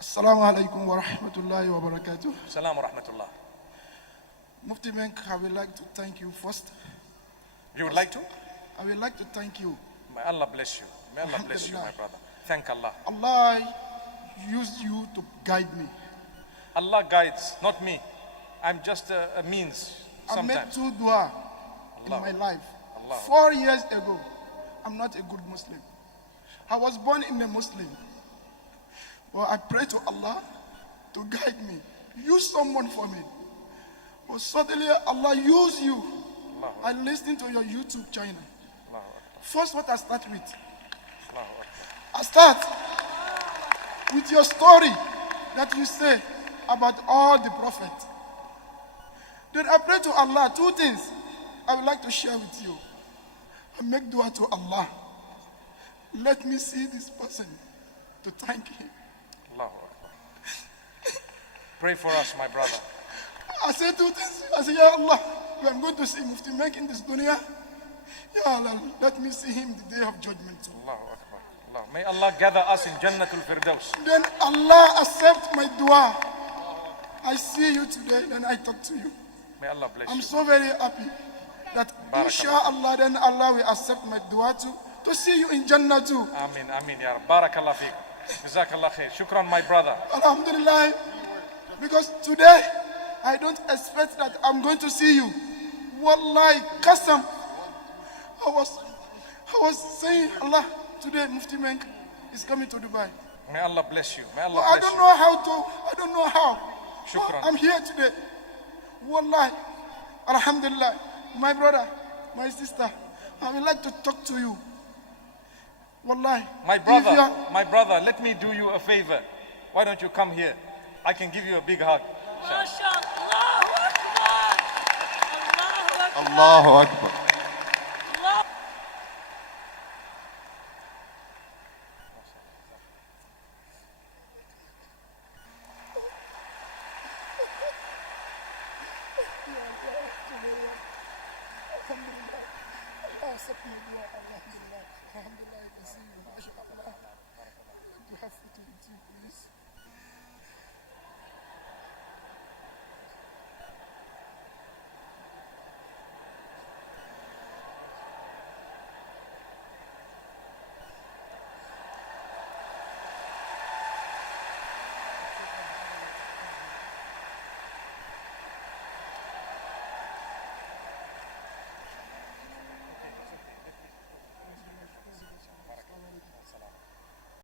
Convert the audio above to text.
Assalamu alaikum wa rahmatullahi wa barakatuh. Salam wa rahmatullah. Mufti Menk, I would like to thank you first. You would like to? I would like to thank you. May Allah bless you. May Allah bless you, my brother. Thank Allah. Allah used you to guide me. Allah guides, not me. I'm just a means I made sometimes. 2 dua in Allah. my life. Allah. 4 years ago, I'm not a good Muslim. I was born in a Muslim. But I pray to Allah to guide me. Use someone for me. But suddenly Allah used you. Allah. I listened to your YouTube channel. Allah. First, what I start with? Allah. I start with your story that you say about all the prophets. Then I pray to Allah 2 things I would like to share with you. I make dua to Allah. Let me see this person to thank him. Allah. Pray for us, my brother. I say 2 things. I say, Ya Allah, when I'm going to see Mufti Menk in this dunya, Ya Allah, let me see him the day of judgment too. Allahu Akbar. Allah. May Allah gather us in Jannatul Firdaus. Then Allah accept my dua. I see you today, then I talk to you. May Allah bless I'm you. so very happy that Barakallah. inshallah then Allah will accept my dua too, to see you in Jannah too. Amin, amin, ya Rab. Barakallah feek. Jazakallah khair. Shukran, my brother. Alhamdulillah. Because today I don't expect that I'm going to see you. Wallahi, Qasam. I was saying, Allah, today Mufti Menk is coming to Dubai. May Allah bless you. May But Allah I bless don't you. know how to, I don't know how. Shukran. I'm here today. Wallahi. Alhamdulillah. My brother, my sister, I would like to talk to you. Wallahi. My If you brother, are- my brother, let me do you a favor. Why don't you come here? I can give you a big hug. Allahu Akbar. Alhamdulillah. Allah accept my dua. Alhamdulillah. Alhamdulillah. I can see you. MashaAllah. To have to please.